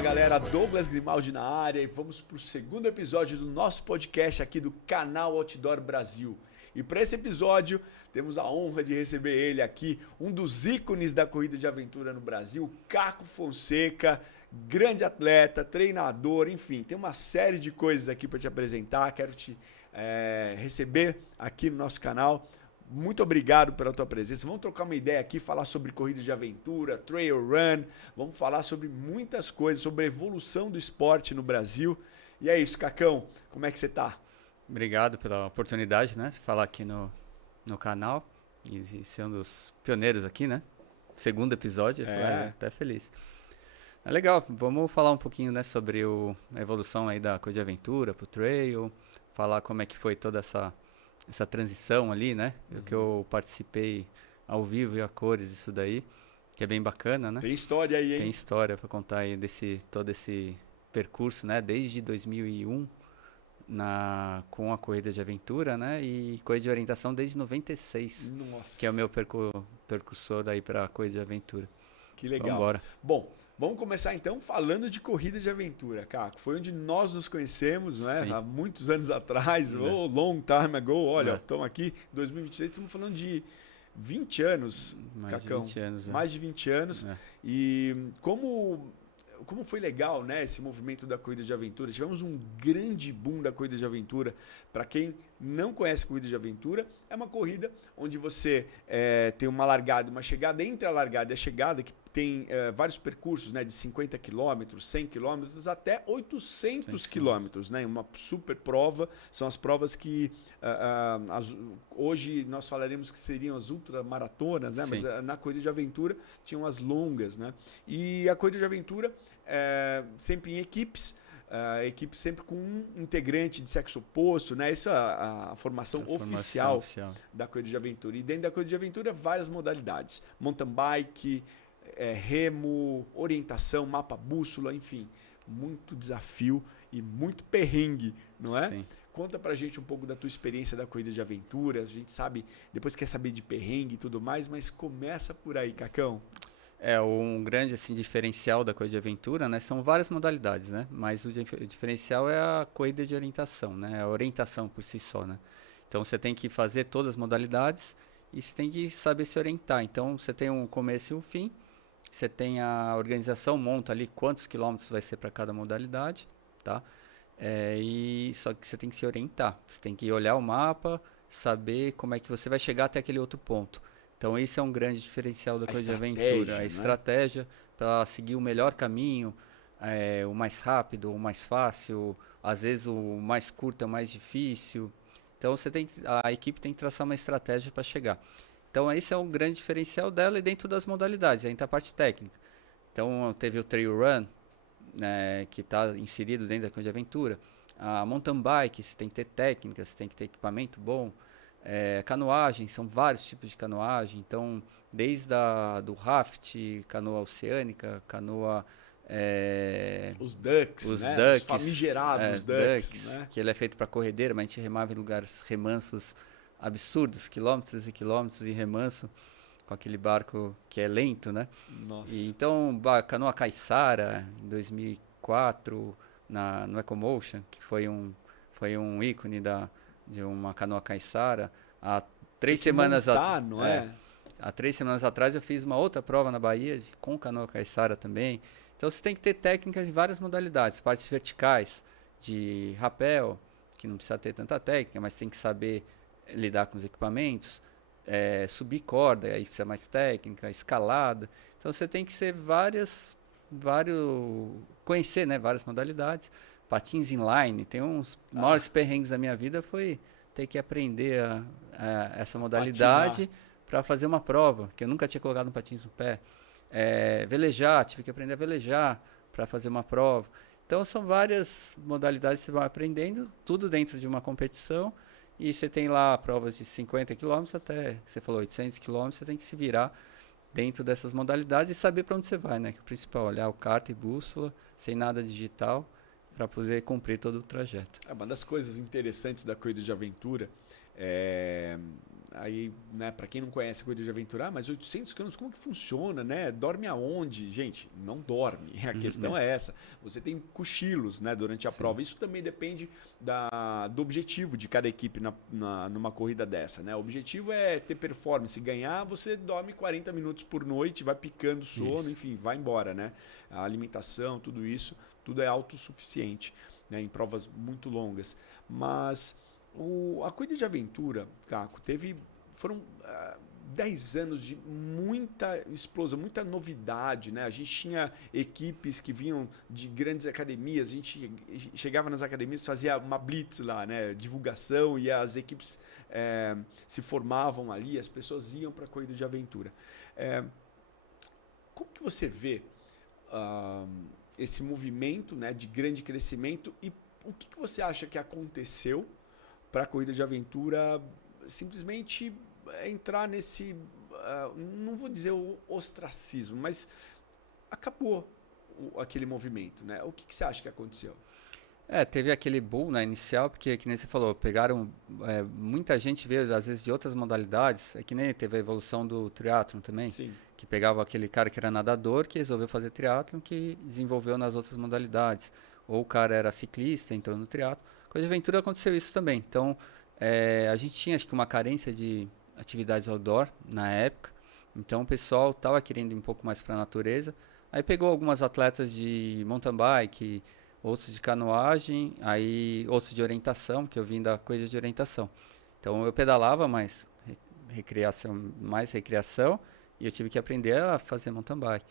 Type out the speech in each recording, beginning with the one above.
Fala galera, Douglas Grimaldi na área e vamos para o segundo episódio do nosso podcast aqui do canal Outdoor Brasil. E para esse episódio temos a honra de receber ele aqui, um dos ícones da corrida de aventura no Brasil, Caco Fonseca, grande atleta, treinador, enfim, tem uma série de coisas aqui para te apresentar, quero te receber aqui no nosso canal. Muito obrigado pela tua presença. Vamos trocar uma ideia aqui, falar sobre corrida de aventura, trail run. Vamos falar sobre muitas coisas, sobre a evolução do esporte no Brasil. E é isso, Cacão. Como é que você tá? Obrigado pela oportunidade, né, de falar aqui no canal e ser um dos pioneiros aqui, né? Segundo episódio, até feliz. É legal, vamos falar um pouquinho, né, sobre a evolução aí da corrida de aventura pro trail, falar como é que foi toda essa transição ali, né? Que eu participei ao vivo e a cores, isso daí, que é bem bacana, né? Tem história aí, hein? Tem história para contar aí todo esse percurso, né? Desde 2001 com a corrida de aventura, né? E corrida de orientação desde 96. Nossa. Que é o meu percursor aí para corrida de aventura. Que legal. Vambora. Bom, vamos começar então falando de corrida de aventura, Caco. Foi onde nós nos conhecemos, não é? Sim. Há muitos anos atrás, long time ago. Olha, estamos aqui em 2023, estamos falando de 20 anos, Mais Cacão. de 20 anos. Mais de 20 anos. É. E como foi legal, né, esse movimento da corrida de aventura. Tivemos um grande boom da corrida de aventura. Para quem não conhece corrida de aventura, é uma corrida onde você tem uma largada e uma chegada. Entre a largada e a chegada, que tem vários percursos, né, de 50 km, 100 km, até 800 km, né, uma super prova. São as provas que hoje nós falaremos que seriam as ultramaratonas, né, mas na corrida de aventura tinham as longas, né? E a corrida de aventura sempre em equipes. Equipe sempre com um integrante de sexo oposto, né? Essa é a formação oficial da corrida de aventura. E dentro da corrida de aventura, várias modalidades. Mountain bike, remo, orientação, mapa bússola, enfim. Muito desafio e muito perrengue, não é? Sim. Conta pra gente um pouco da tua experiência da corrida de aventura. A gente sabe, depois quer saber de perrengue e tudo mais, mas começa por aí, Cacão. Um grande assim, diferencial da corrida de aventura, né? São várias modalidades, né? Mas o diferencial é a corrida de orientação, né? A orientação por si só, né? Então você tem que fazer todas as modalidades e você tem que saber se orientar. Então você tem um começo e um fim, você tem a organização, monta ali quantos quilômetros vai ser para cada modalidade, tá? E só que você tem que se orientar, você tem que olhar o mapa, saber como é que você vai chegar até aquele outro ponto. Então, esse é um grande diferencial da corrida de aventura. A estratégia para seguir o melhor caminho, o mais rápido, o mais fácil, às vezes o mais curto é o mais difícil. Então, a equipe tem que traçar uma estratégia para chegar. Então, esse é um grande diferencial dela e dentro das modalidades, aí entra a parte técnica. Então, teve o trail run, né, que está inserido dentro da corrida de aventura. A mountain bike, você tem que ter técnica, você tem que ter equipamento bom. Canoagem, são vários tipos de canoagem, então desde do raft, canoa oceânica, canoa os ducks, né? Ducks, os famigerados ducks, né? Que ele é feito para corredeira, mas a gente remava em lugares remansos absurdos, quilômetros e quilômetros de remanso com aquele barco que é lento, né? Nossa. Então canoa caiçara em 2004 no Ecomotion, que foi um ícone de uma canoa caiçara. Há 3 semanas atrás, há 3 semanas atrás eu fiz uma outra prova na Bahia com canoa caiçara também. Então você tem que ter técnicas em várias modalidades, partes verticais de rapel, que não precisa ter tanta técnica, mas tem que saber lidar com os equipamentos, subir corda, aí precisa mais técnica, escalada. Então você tem que ser conhecer, né, várias modalidades. Patins inline, tem uns maiores perrengues da minha vida foi ter que aprender essa modalidade para fazer uma prova, que eu nunca tinha colocado um patins no pé. Velejar, tive que aprender a velejar para fazer uma prova. Então são várias modalidades que você vai aprendendo, tudo dentro de uma competição, e você tem lá provas de 50 km até, você falou 800 km, você tem que se virar dentro dessas modalidades e saber para onde você vai, né? Que é o principal, olhar o carta e bússola, sem nada digital, para poder cumprir todo o trajeto. Uma das coisas interessantes da corrida de aventura aí, né, para quem não conhece a corrida de aventura, mas 800 km, como que funciona, né? Dorme aonde? Gente, não dorme. A questão é essa. Você tem cochilos, né, durante a prova. Isso também depende do objetivo de cada equipe numa corrida dessa, né? O objetivo é ter performance. Ganhar, você dorme 40 minutos por noite, vai picando sono, enfim, vai embora, né? A alimentação, tudo isso, tudo é autossuficiente, né, em provas muito longas. Mas a corrida de aventura, Caco, foram 10 anos de muita explosão, muita novidade, né? A gente tinha equipes que vinham de grandes academias, a gente chegava nas academias, fazia uma blitz lá, né? Divulgação, e as equipes se formavam ali, as pessoas iam para a corrida de aventura. Como que você vê esse movimento, né, de grande crescimento, e o que você acha que aconteceu para a corrida de aventura simplesmente entrar nesse, não vou dizer o ostracismo, mas acabou aquele movimento, né? O que você acha que aconteceu? Teve aquele boom, né, inicial, porque, que nem você falou, pegaram, muita gente veio, às vezes, de outras modalidades, que nem teve a evolução do triatlon também, Sim. Que pegava aquele cara que era nadador, que resolveu fazer triatlon, que desenvolveu nas outras modalidades, ou o cara era ciclista, entrou no triatlon. Com a aventura aconteceu isso também, então, a gente tinha, acho que, uma carência de atividades outdoor na época, então o pessoal estava querendo ir um pouco mais para a natureza, aí pegou algumas atletas de mountain bike, outros de canoagem, aí outros de orientação, que eu vim da coisa de orientação. Então eu pedalava, mas mais recreação, e eu tive que aprender a fazer mountain bike.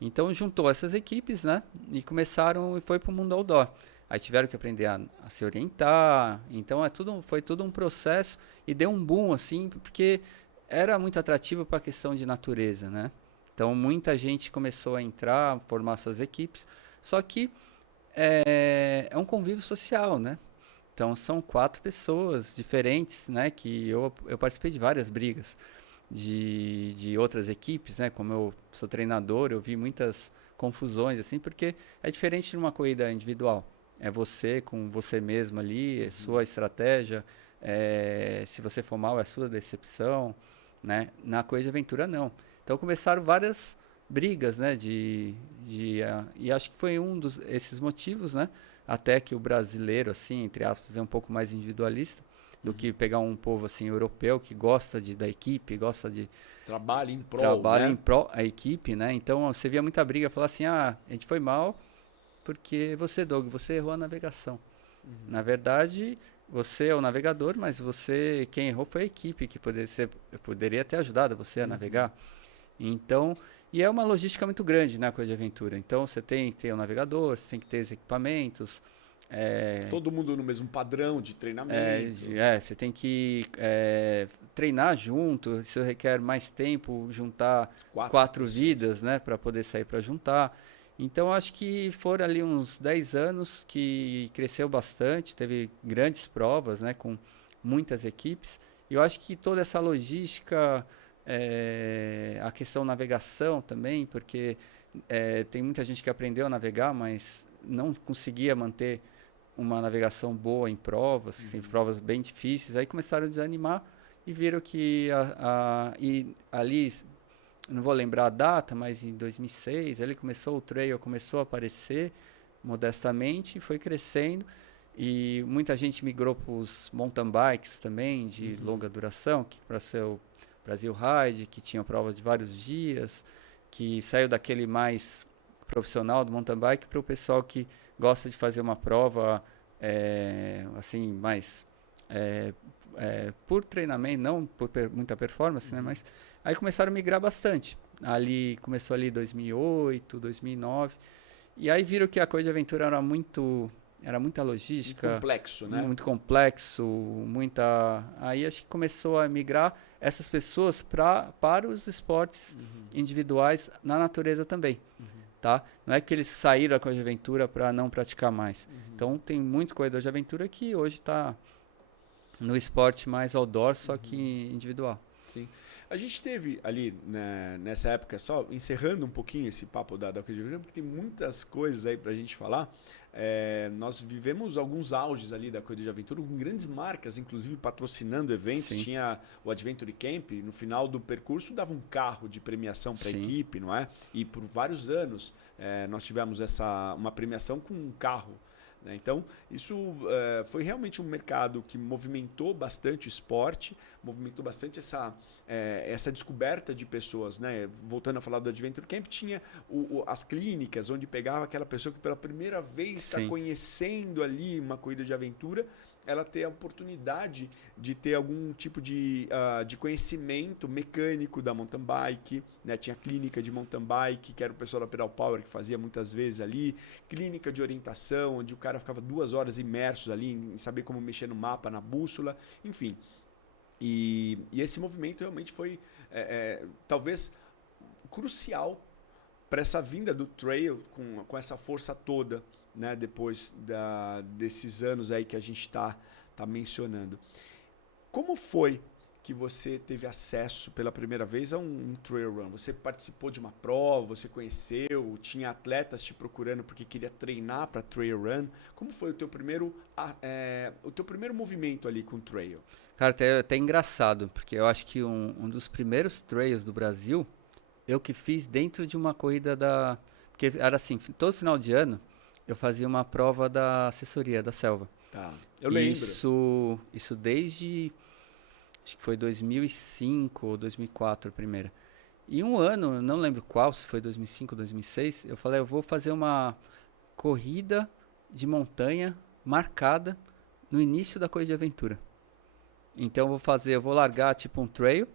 Então juntou essas equipes, né, e foi para o mundo outdoor. Aí tiveram que aprender a se orientar, então foi tudo um processo, e deu um boom, assim, porque era muito atrativo para a questão de natureza, né. Então muita gente começou a entrar, formar suas equipes, só que é um convívio social, né? Então são 4 pessoas diferentes, né? Que eu participei de várias brigas de outras equipes, né? Como eu sou treinador, eu vi muitas confusões, assim, porque é diferente de uma corrida individual. É você com você mesmo ali, é sua estratégia, se você for mal é sua decepção, né? Na corrida de aventura, não. Então começaram várias brigas, né, e acho que foi esses motivos, né, até que o brasileiro, assim, entre aspas, é um pouco mais individualista do que pegar um povo, assim, europeu, que gosta da equipe, gosta de trabalho em prol a equipe, né, então você via muita briga, falar assim, a gente foi mal porque Doug, você errou a navegação. Na verdade, você é o navegador, mas quem errou foi a equipe, que poderia ter ajudado você a navegar. Então, e é uma logística muito grande na coisa de aventura. Então, você tem que ter um navegador, você tem que ter os equipamentos. Todo mundo no mesmo padrão de treinamento. Você tem que treinar junto. Isso requer mais tempo, juntar 4 vidas, né, para poder sair para juntar. Então, acho que foram ali uns 10 anos que cresceu bastante. Teve grandes provas, né, com muitas equipes. E eu acho que toda essa logística... a questão navegação também, porque tem muita gente que aprendeu a navegar, mas não conseguia manter uma navegação boa em provas, em provas bem difíceis, aí começaram a desanimar e viram que e ali, não vou lembrar a data, mas em 2006, ali o trail começou a aparecer modestamente, foi crescendo, e muita gente migrou para os mountain bikes também, de longa duração, que para ser o Brasil Ride, que tinha provas de vários dias, que saiu daquele mais profissional do mountain bike para o pessoal que gosta de fazer uma prova assim, mais por treinamento, não por muita performance, né? Mas aí começaram a migrar bastante. Começou ali 2008, 2009, e aí viram que a coisa de aventura era muita logística. Muito complexo, né? Muito complexo, Aí acho que começou a migrar essas pessoas para os esportes individuais na natureza também, tá? Não é que eles saíram da corrida de aventura para não praticar mais. Então tem muito corredor de aventura que hoje está no esporte mais outdoor, só que individual. Sim. A gente teve ali, né, nessa época, só encerrando um pouquinho esse papo da Corrida de Aventura, porque tem muitas coisas aí pra gente falar. Nós vivemos alguns auges ali da Corrida de Aventura, com grandes marcas, inclusive patrocinando eventos. Sim. Tinha o Adventure Camp, no final do percurso dava um carro de premiação para a Sim. equipe, não é? E por vários anos nós tivemos uma premiação com um carro. Então, isso foi realmente um mercado que movimentou bastante o esporte, movimentou bastante essa descoberta de pessoas. Né? Voltando a falar do Adventure Camp, tinha as clínicas, onde pegava aquela pessoa que pela primeira vez está conhecendo ali uma corrida de aventura, ela ter a oportunidade de ter algum tipo de conhecimento mecânico da mountain bike, né? Tinha clínica de mountain bike, que era o pessoal da Pedal Power que fazia muitas vezes ali, clínica de orientação, onde o cara ficava 2 horas imersos ali em saber como mexer no mapa, na bússola, enfim. E esse movimento realmente foi talvez crucial para essa vinda do trail com essa força toda, né, depois desses anos aí que a gente está mencionando. Como foi que você teve acesso pela primeira vez a um trail run? Você participou de uma prova, você conheceu, tinha atletas te procurando porque queria treinar para trail run? Como foi o teu primeiro movimento ali com trail? Cara, até engraçado, porque eu acho que um dos primeiros trails do Brasil, eu que fiz dentro de uma corrida porque era assim, todo final de ano, eu fazia uma prova da assessoria da selva. Tá, eu lembro. Isso desde, acho que foi 2005 ou 2004 a primeira. E um ano, não lembro qual, se foi 2005 ou 2006, eu falei, eu vou fazer uma corrida de montanha marcada no início da corrida de aventura. Então eu vou largar tipo um trail,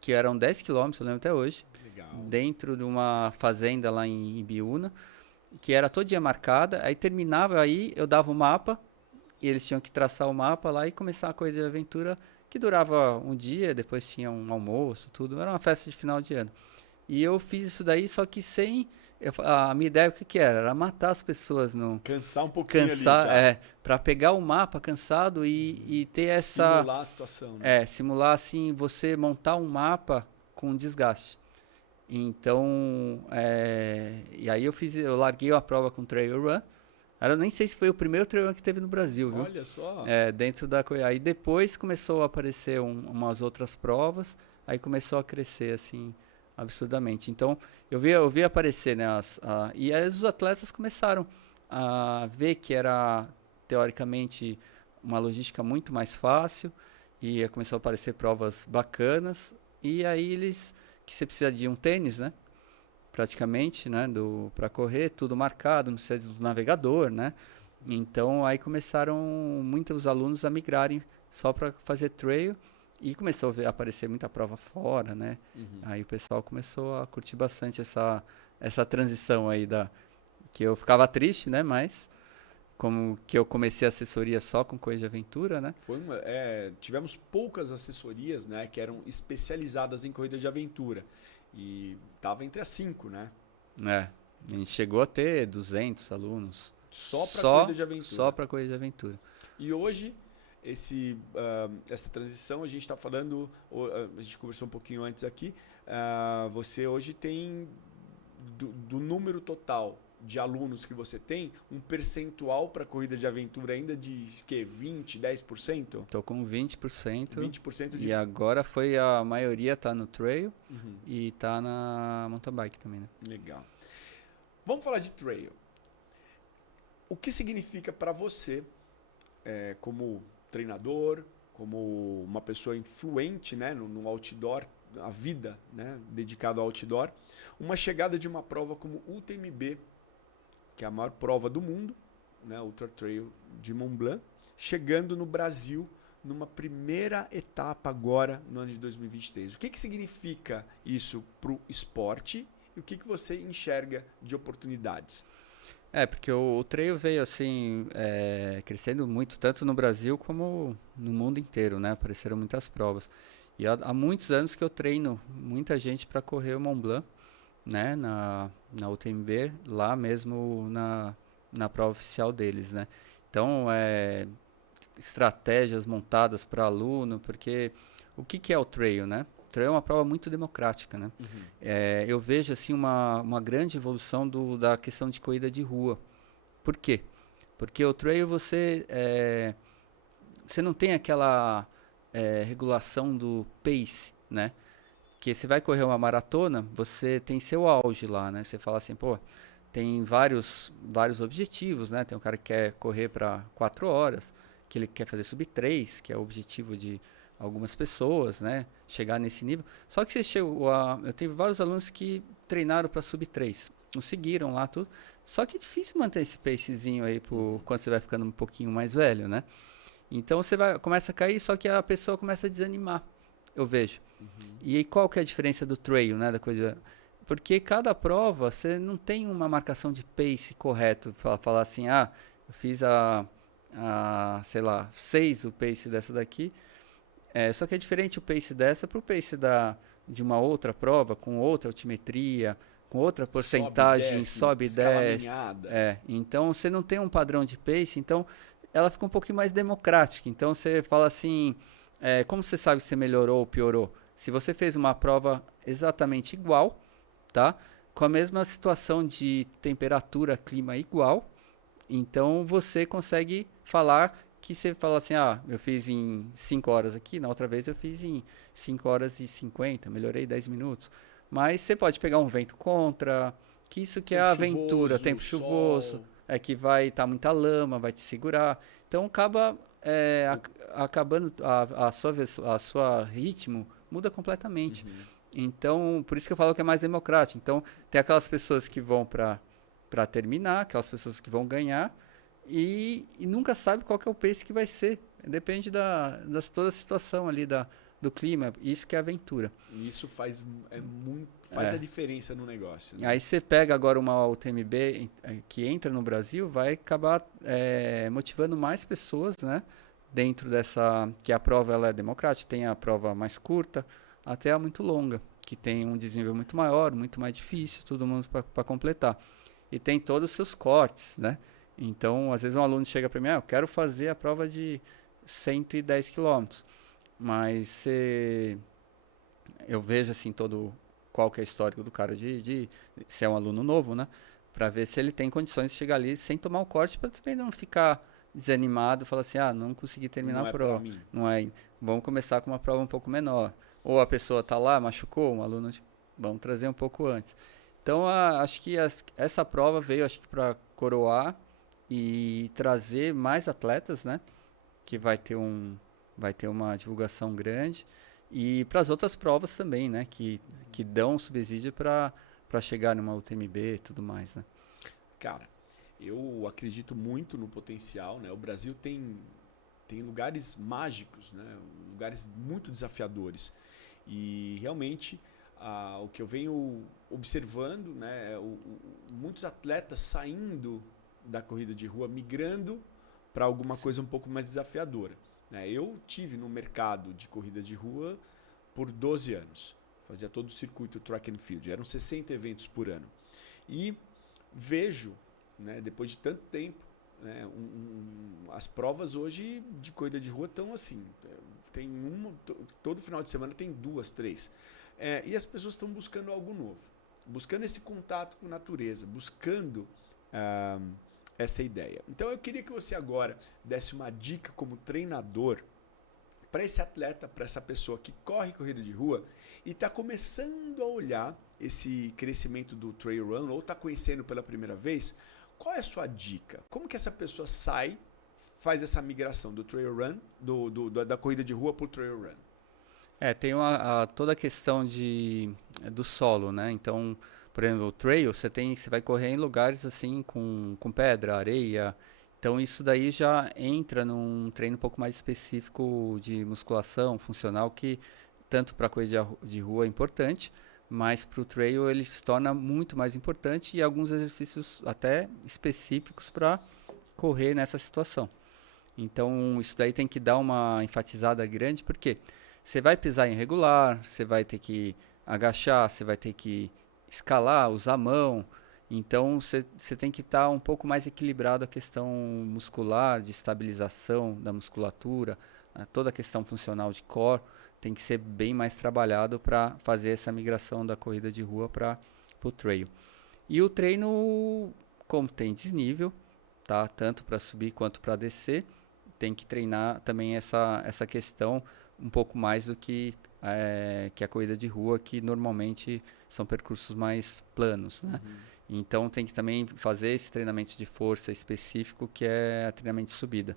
que eram 10 km, eu lembro até hoje. Legal. Dentro de uma fazenda lá em Ibiúna, que era todo dia marcada, aí terminava, aí eu dava o mapa, e eles tinham que traçar o mapa lá e começar a corrida de aventura, que durava um dia, depois tinha um almoço, tudo, era uma festa de final de ano. E eu fiz isso daí, só que a minha ideia o que era? Era matar as pessoas cansar um pouquinho ali já. Para pegar o mapa cansado e ter simular a situação, né? Simular assim, você montar um mapa com desgaste. Então, e aí eu larguei a prova com trail run. Eu nem sei se foi o primeiro trail run que teve no Brasil, viu? Olha só. Dentro da coisa. Aí depois começou a aparecer umas outras provas, aí começou a crescer assim absurdamente. Então, eu vi aparecer, né, e aí os atletas começaram a ver que era teoricamente uma logística muito mais fácil e começou a aparecer provas bacanas e aí que você precisa de um tênis, né? Praticamente, né? Para correr, tudo marcado, não precisa do navegador, né? Então aí começaram muitos alunos a migrarem só para fazer trail e começou a aparecer muita prova fora, né? Uhum. Aí o pessoal começou a curtir bastante essa transição aí que eu ficava triste, né? Mas como que eu comecei a assessoria só com coisa de aventura, né? Tivemos poucas assessorias, né, que eram especializadas em corrida de aventura. E tava entre as 5, né? A gente chegou a ter 200 alunos. Só para corrida de aventura. Só para corrida de aventura. E hoje, essa transição, a gente está falando, a gente conversou um pouquinho antes aqui, você hoje tem, do número total de alunos que você tem, um percentual para corrida de aventura ainda de 20%, 10%? Estou com 20%. 20% E agora a maioria tá no trail e tá na mountain bike também, né? Legal. Vamos falar de trail. O que significa para você, como treinador, como uma pessoa influente, né, no outdoor, a vida, né, dedicada ao outdoor, uma chegada de uma prova como UTMB, que é a maior prova do mundo, né, Ultra Trail de Mont Blanc, chegando no Brasil numa primeira etapa agora no ano de 2023. O que significa isso para o esporte e o que você enxerga de oportunidades? Porque o trail veio assim, crescendo muito, tanto no Brasil como no mundo inteiro, né? Apareceram muitas provas. E há muitos anos que eu treino muita gente para correr o Mont Blanc, né? Na UTMB, lá mesmo na prova oficial deles, né? Então, estratégias montadas para aluno, porque o que é o trail, né? trail é uma prova muito democrática, né? Eu vejo assim uma grande evolução da questão de corrida de rua. Por quê? Porque o trail você não tem aquela regulação do pace, né? Que você vai correr uma maratona, você tem seu auge lá, né? Você fala assim, pô, tem vários objetivos, né? Tem um cara que quer correr para 4 horas, que ele quer fazer sub 3, que é o objetivo de algumas pessoas, né? Chegar nesse nível. Só que você chegou eu tenho vários alunos que treinaram para sub 3, conseguiram lá tudo. Só que é difícil manter esse pacezinho aí quando você vai ficando um pouquinho mais velho, né? Então você começa a cair, só que a pessoa começa a desanimar, eu vejo. E aí qual que é a diferença do trail, né? Da coisa. Porque cada prova, você não tem uma marcação de pace correto para falar assim, eu fiz sei lá, 6 o pace dessa daqui. Só que é diferente o pace dessa para o pace de uma outra prova, com outra altimetria, com outra porcentagem, sobe e desce. Então você não tem um padrão de pace, então ela fica um pouquinho mais democrática. Então você fala assim, como você sabe se você melhorou ou piorou? Se você fez uma prova exatamente igual, tá? Com a mesma situação de temperatura, clima igual, então você consegue falar que você fala assim, eu fiz em 5 horas aqui, na outra vez eu fiz em 5 horas e 50, melhorei 10 minutos. Mas você pode pegar um vento contra, que isso que é a aventura, tempo chuvoso, que vai estar muita lama, vai te segurar. Então acaba acabando a sua ritmo muda completamente. Então, por isso que eu falo que é mais democrático. Então, tem aquelas pessoas que vão para terminar, aquelas pessoas que vão ganhar, e nunca sabe qual que é o pace que vai ser. Depende toda a situação ali do clima. Isso que é aventura. E isso faz a diferença no negócio. Né? Aí você pega agora uma UTMB que entra no Brasil, vai acabar motivando mais pessoas, né? Dentro dessa, que a prova ela é democrática, tem a prova mais curta, até a muito longa, que tem um desnível muito maior, muito mais difícil, todo mundo para completar. E tem todos os seus cortes, né? Então, às vezes um aluno chega para mim, eu quero fazer a prova de 110 quilômetros, mas eu vejo assim qual que é o histórico do cara se é um aluno novo, né? Para ver se ele tem condições de chegar ali sem tomar o corte, para também não ficar desanimado, falar assim, não consegui terminar a prova. Não é, vamos começar com uma prova um pouco menor. Ou a pessoa está lá, machucou, um aluno, vamos trazer um pouco antes. Então, acho que essa prova veio, acho que para coroar e trazer mais atletas, né? Que vai ter uma divulgação grande. E para as outras provas também, né? Que dão subsídio para chegar numa UTMB e tudo mais, né? Cara, eu acredito muito no potencial, né? O Brasil tem lugares mágicos, né? Lugares muito desafiadores. E realmente o que eu venho observando, né? Muitos atletas saindo da corrida de rua, migrando para alguma coisa um pouco mais desafiadora. Né? Eu tive no mercado de corrida de rua por 12 anos. Fazia todo o circuito track and field. Eram 60 eventos por ano. E vejo, né, depois de tanto tempo, né, as provas hoje de corrida de rua estão assim. Tem todo final de semana tem 2, 3. E as pessoas estão buscando algo novo. Buscando esse contato com a natureza. Buscando essa ideia. Então eu queria que você agora desse uma dica como treinador para esse atleta, para essa pessoa que corre corrida de rua e está começando a olhar esse crescimento do trail run ou está conhecendo pela primeira vez. Qual é a sua dica? Como que essa pessoa faz essa migração do trail run, da corrida de rua para o trail run? Tem toda a questão do solo, né? Então, por exemplo, o trail, você vai correr em lugares assim com pedra, areia. Então, isso daí já entra num treino um pouco mais específico de musculação funcional, que tanto para a corrida de rua é importante, mas para o trail ele se torna muito mais importante e alguns exercícios até específicos para correr nessa situação. Então, isso daí tem que dar uma enfatizada grande, porque você vai pisar irregular, você vai ter que agachar, você vai ter que escalar, usar a mão. Então, você tem que estar um pouco mais equilibrado a questão muscular, de estabilização da musculatura, toda a questão funcional de core tem que ser bem mais trabalhado para fazer essa migração da corrida de rua para o trail. E o treino, como tem desnível, tá? Tanto para subir quanto para descer, tem que treinar também essa questão um pouco mais do que a corrida de rua, que normalmente são percursos mais planos, né? Então tem que também fazer esse treinamento de força específico, que é treinamento de subida,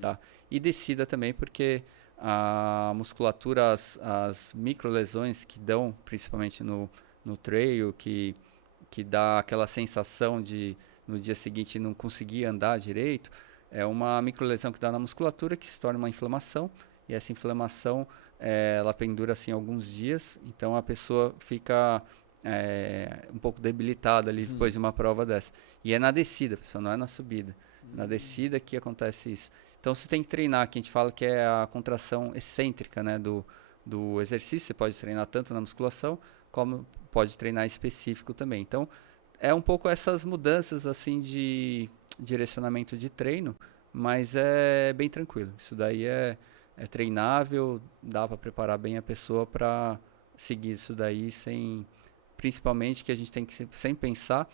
tá? E descida também, porque a musculatura, as microlesões que dão, principalmente no trail, que dá aquela sensação de no dia seguinte não conseguir andar direito, é uma microlesão que dá na musculatura, que se torna uma inflamação, e essa inflamação ela pendura assim alguns dias, então a pessoa fica um pouco debilitada ali depois de uma prova dessa. E é na descida, pessoal, não é na subida. Na descida que acontece isso. Então você tem que treinar, que a gente fala que é a contração excêntrica, né, do exercício. Você pode treinar tanto na musculação, como pode treinar específico também. Então é um pouco essas mudanças assim de direcionamento de treino, mas é bem tranquilo. Isso daí é treinável, dá para preparar bem a pessoa para seguir isso daí principalmente que a gente tem que sempre pensar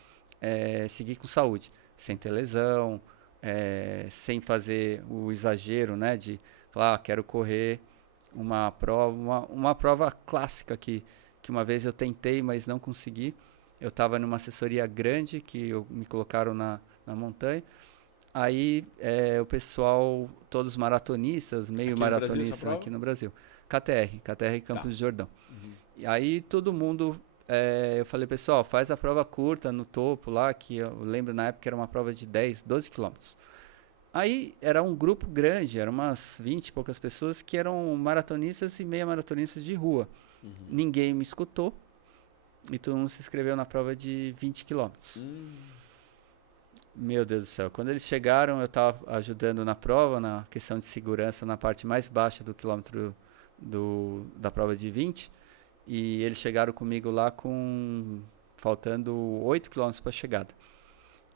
seguir com saúde, sem ter lesão, sem fazer o exagero, né, de falar, quero correr uma prova clássica que uma vez eu tentei, mas não consegui. Eu estava numa assessoria grande que me colocaram na montanha. Aí o pessoal, todos maratonistas, meio maratonistas aqui no Brasil. KTR Campos do Jordão. E aí todo mundo, eu falei, pessoal, faz a prova curta no topo lá, que eu lembro na época era uma prova de 12 quilômetros. Aí era um grupo grande, eram umas 20 e poucas pessoas que eram maratonistas e meia maratonistas de rua. Ninguém me escutou e todo mundo se inscreveu na prova de 20 quilômetros. Meu Deus do céu, quando eles chegaram, eu estava ajudando na prova, na questão de segurança, na parte mais baixa do quilômetro da prova de 20, e eles chegaram comigo lá faltando 8 quilômetros para a chegada.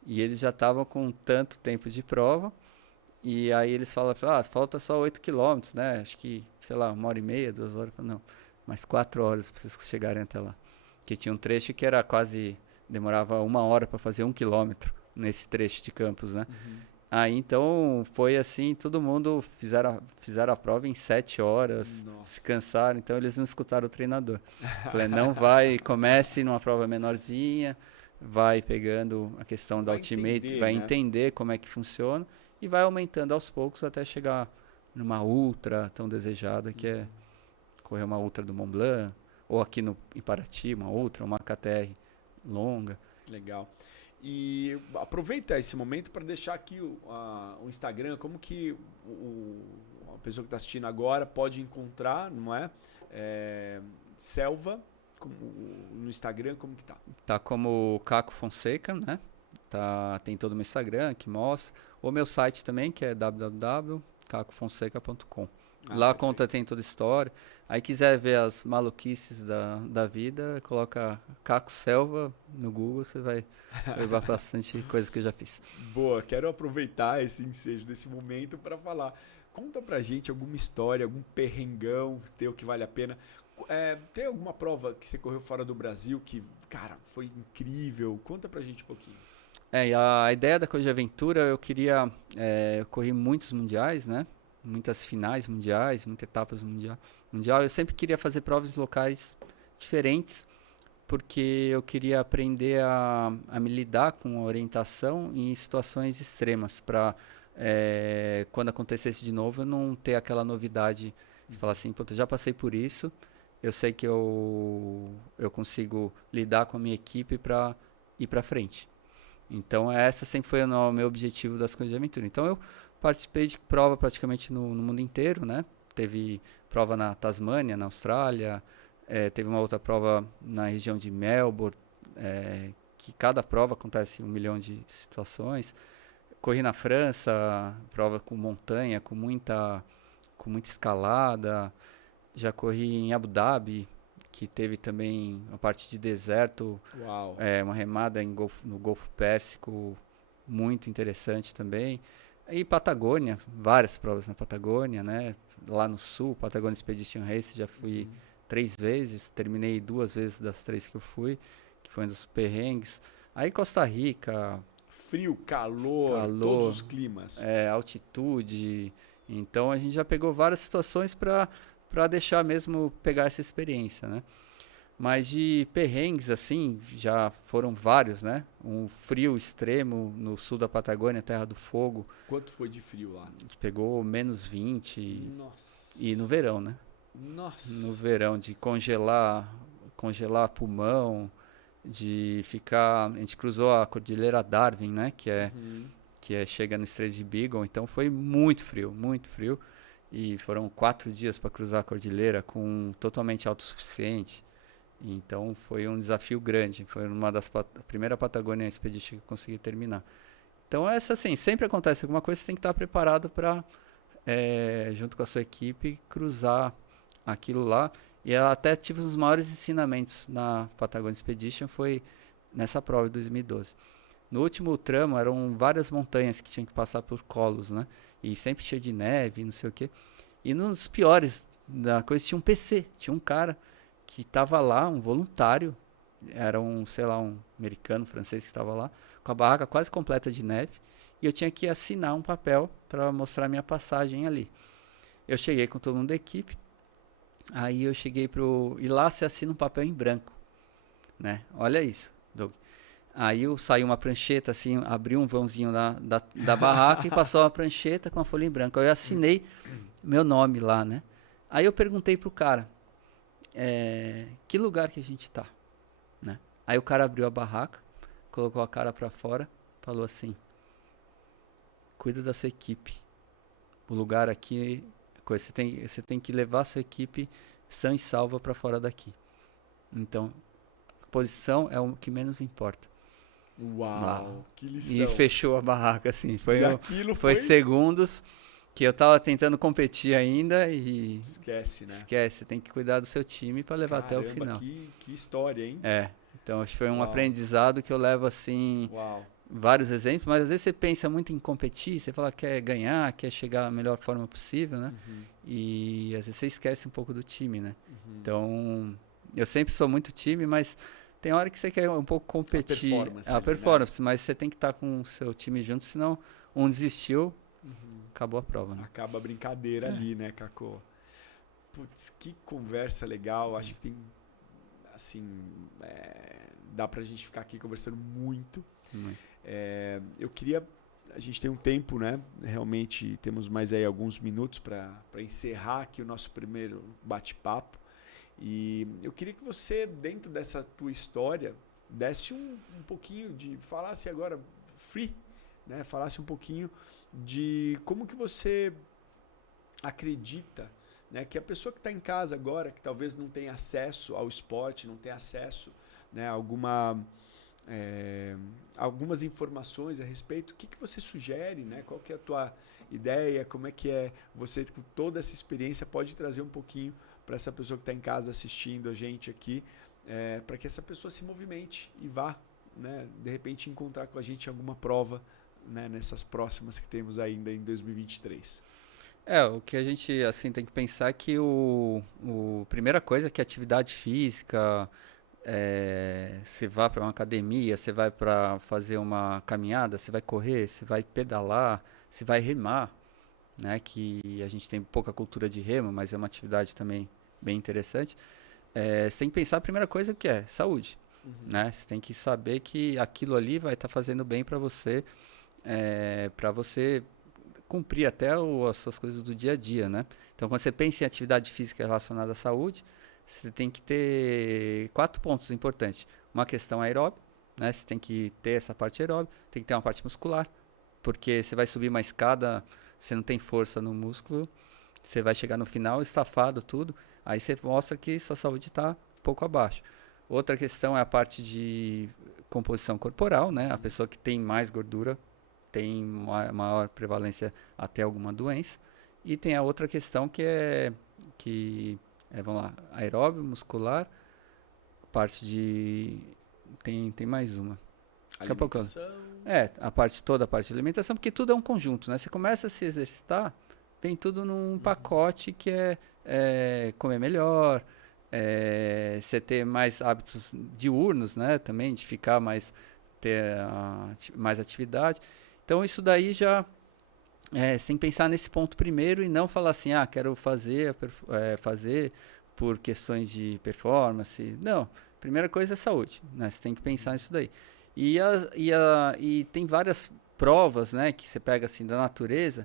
E eles já estavam com tanto tempo de prova, e aí eles falaram, falta só 8 quilômetros, né? Acho que, sei lá, 1h30, 2 horas. Eu falei, não, mais 4 horas para vocês chegarem até lá. Porque tinha um trecho que era demorava 1 hora para fazer 1 quilômetro nesse trecho de Campos, né? Aí então foi assim, todo mundo fizeram a prova em 7 horas, se cansaram, então eles não escutaram o treinador. Falei, não vai, comece numa prova menorzinha, vai pegando a questão da ultimate, vai entender como é que funciona e vai aumentando aos poucos até chegar numa ultra tão desejada, que é correr uma ultra do Mont Blanc, ou aqui em Paraty, uma KTR longa. Legal. E aproveita esse momento para deixar aqui o Instagram, como que a pessoa que está assistindo agora pode encontrar, não é? Selva, no Instagram, como que tá? Tá como Caco Fonseca, né? Tem todo o meu Instagram que mostra. O meu site também, que é www.cacofonseca.com. Lá tem toda a história. Aí quiser ver as maluquices da vida, coloca Caco Selva no Google, você vai ver bastante coisa que eu já fiz. Boa, quero aproveitar esse ensejo desse momento para falar. Conta pra gente alguma história, algum perrengão, teu que vale a pena. Tem alguma prova que você correu fora do Brasil que, cara, foi incrível? Conta pra gente um pouquinho. A ideia da Coisa de Aventura, eu queria... eu corri muitos mundiais, né? Muitas finais mundiais, muitas etapas mundial. Eu sempre queria fazer provas de locais diferentes, porque eu queria aprender a me lidar com a orientação em situações extremas, para quando acontecesse de novo, eu não ter aquela novidade de falar assim, eu já passei por isso, eu sei que eu consigo lidar com a minha equipe para ir para frente. Então, essa sempre foi o meu objetivo das Coisas de Aventura. Então, eu participei de prova praticamente no mundo inteiro, né? Teve prova na Tasmânia, na Austrália, teve uma outra prova na região de Melbourne, que cada prova acontece em 1 milhão de situações. Corri na França, prova com montanha, com muita escalada. Já corri em Abu Dhabi, que teve também a parte de deserto. Uau. Uma remada no Golfo Pérsico, muito interessante também. E Patagônia, várias provas na Patagônia, né? Lá no sul, Patagonia Expedition Race, já fui 3 vezes, terminei 2 vezes das 3 que eu fui, que foi um dos perrengues. Aí Costa Rica, Frio, calor, todos calor, os climas. altitude. Então a gente já pegou várias situações para deixar mesmo pegar essa experiência, né? Mas de perrengues, assim, já foram vários, né? Um frio extremo no sul da Patagônia, Terra do Fogo. Quanto foi de frio lá? A gente pegou -20 Nossa. e no verão, né? Nossa. No verão, de congelar pulmão, de ficar... A gente cruzou a Cordilheira Darwin, né? Chega no Estreito de Beagle, então foi muito frio, muito frio. E foram 4 dias para cruzar a cordilheira com totalmente autossuficiente. Então foi um desafio grande. Foi uma das primeira Patagonia Expedition que eu consegui terminar. Então essa assim, sempre acontece alguma coisa, você tem que estar preparado para, junto com a sua equipe, cruzar aquilo lá. E eu até tive os maiores ensinamentos na Patagonia Expedition foi nessa prova de 2012. No último tramo eram várias montanhas que tinham que passar por colos, né? E sempre cheio de neve, não sei o quê. E nos piores da coisa tinha um PC, tinha um cara que estava lá, um voluntário, era sei lá, um americano, francês que estava lá, com a barraca quase completa de neve, e eu tinha que assinar um papel para mostrar minha passagem ali. Eu cheguei com todo mundo da equipe, aí eu cheguei e lá você assina um papel em branco, né? Olha isso, Doug. Aí eu saí uma prancheta, assim, abri um vãozinho da barraca e passou uma prancheta com a folha em branco. Aí eu assinei meu nome lá, né? Aí eu perguntei pro cara, que lugar que a gente tá, né? Aí o cara abriu a barraca, colocou a cara pra fora, falou assim, cuida da sua equipe. O lugar aqui, você tem que levar a sua equipe sã e salva pra fora daqui. Então, a posição é o que menos importa. Uau, que lição. E fechou a barraca, assim. Foi segundos que eu tava tentando competir ainda e... Esquece, né? Esquece, tem que cuidar do seu time para levar até o final. Que história, hein? Então acho que foi um aprendizado que eu levo, assim, Uau. vários exemplos, mas às vezes você pensa muito em competir, você fala que quer ganhar, quer chegar da melhor forma possível, né? E às vezes você esquece um pouco do time, né? Então, eu sempre sou muito time, mas... Tem hora que você quer um pouco competir. A performance, né? Mas você tem que estar com o seu time junto, senão um desistiu, acabou a prova. Né? Acaba a brincadeira ali, né, Cacô? Putz, que conversa legal. Acho que tem, assim, dá pra gente ficar aqui conversando muito. Eu queria... A gente tem um tempo, né? Realmente temos mais aí alguns minutos para encerrar aqui o nosso primeiro bate-papo. E eu queria que você, dentro dessa tua história, desse um pouquinho falasse agora free, né? Falasse um pouquinho de como que você acredita, né? Que a pessoa que está em casa agora, que talvez não tenha acesso ao esporte, não tenha acesso, né, a algumas informações a respeito, o que você sugere, né? Qual que é a tua ideia, como é que você, com toda essa experiência, pode trazer um pouquinho para essa pessoa que está em casa assistindo a gente aqui, para que essa pessoa se movimente e vá, né, de repente encontrar com a gente em alguma prova, né, nessas próximas que temos ainda em 2023. O que a gente assim tem que pensar é que primeira coisa é que a atividade física, você vai para uma academia, você vai para fazer uma caminhada, você vai correr, você vai pedalar, você vai remar, né, que a gente tem pouca cultura de remo, mas é uma atividade também bem interessante. Você tem que pensar a primeira coisa que é saúde, né? Você tem que saber que aquilo ali vai estar fazendo bem para você cumprir até as suas coisas do dia a dia, né? Então, quando você pensa em atividade física relacionada à saúde, você tem que ter 4 pontos importantes. Uma questão aeróbica, né? Você tem que ter essa parte aeróbica, tem que ter uma parte muscular, porque você vai subir uma escada, você não tem força no músculo, você vai chegar no final estafado, tudo, aí você mostra que sua saúde está um pouco abaixo. Outra questão é a parte de composição corporal, né? A pessoa que tem mais gordura tem maior prevalência até alguma doença. E tem a outra questão vamos lá, aeróbio, muscular, parte de... Tem mais uma. Daqui a pouco. Alimentação. Toda a parte de alimentação, porque tudo é um conjunto, né? Você começa a se exercitar, vem tudo num pacote que é comer melhor, você ter mais hábitos diurnos, né? Também de ficar mais, ter mais atividade. Então isso daí já, sem pensar nesse ponto primeiro e não falar assim, quero fazer por questões de performance. Não, primeira coisa é saúde, né? Você tem que pensar nisso daí. E tem várias provas, né, que você pega assim da natureza,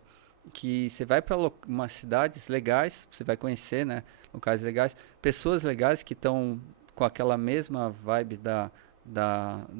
que você vai para umas cidades legais, você vai conhecer, né, locais legais, pessoas legais que estão com aquela mesma vibe da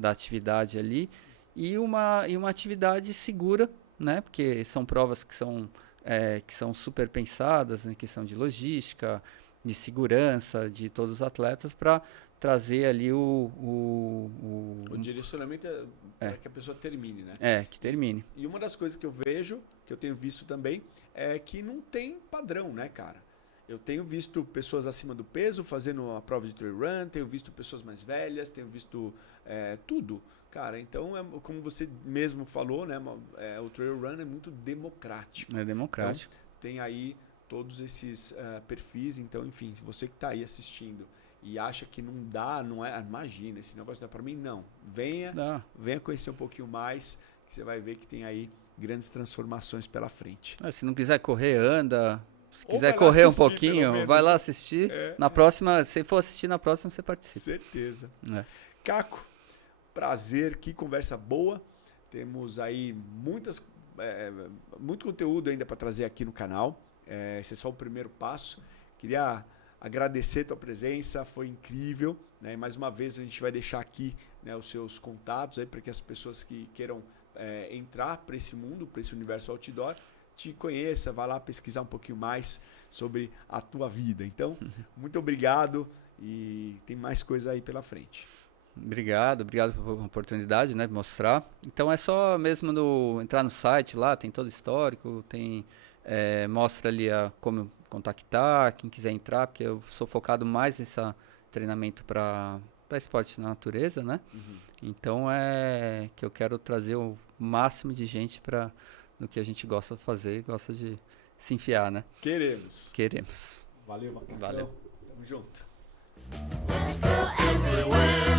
atividade ali, e uma atividade segura, né, porque são provas que são super pensadas, né, que são de logística, de segurança de todos os atletas, para trazer ali o direcionamento é para que a pessoa termine, né? Que termine. E uma das coisas que eu vejo, que eu tenho visto também, é que não tem padrão, né, cara? Eu tenho visto pessoas acima do peso fazendo a prova de trail run, tenho visto pessoas mais velhas, tenho visto tudo, cara. Então, como você mesmo falou, né, o trail run é muito democrático. É democrático. Então, tem aí todos esses perfis. Então, enfim, você que está aí assistindo e acha que não dá, imagina, esse negócio não é para mim, não. Venha conhecer um pouquinho mais, que você vai ver que tem aí grandes transformações pela frente. Se não quiser correr, anda. Se Ou quiser correr um assistir, pouquinho, vai lá assistir. Na próxima, se for assistir na próxima, você participa. Certeza. Caco, prazer, que conversa boa. Temos aí muito conteúdo ainda para trazer aqui no canal. Esse é só o primeiro passo. Queria agradecer a tua presença, foi incrível, né? Mais uma vez a gente vai deixar aqui, né, os seus contatos aí para que as pessoas que queiram entrar para esse mundo, para esse universo outdoor, te conheça, vá lá pesquisar um pouquinho mais sobre a tua vida. Então, muito obrigado e tem mais coisa aí pela frente. Obrigado pela oportunidade, né, de mostrar. Então é só mesmo entrar no site lá, tem todo o histórico, mostra ali como contactar, quem quiser entrar, porque eu sou focado mais nesse treinamento para esporte na natureza, né? Então que eu quero trazer o máximo de gente no que a gente gosta de fazer, gosta de se enfiar, né? Queremos. Valeu, Macacão. Valeu. Tamo junto. Let's go everywhere.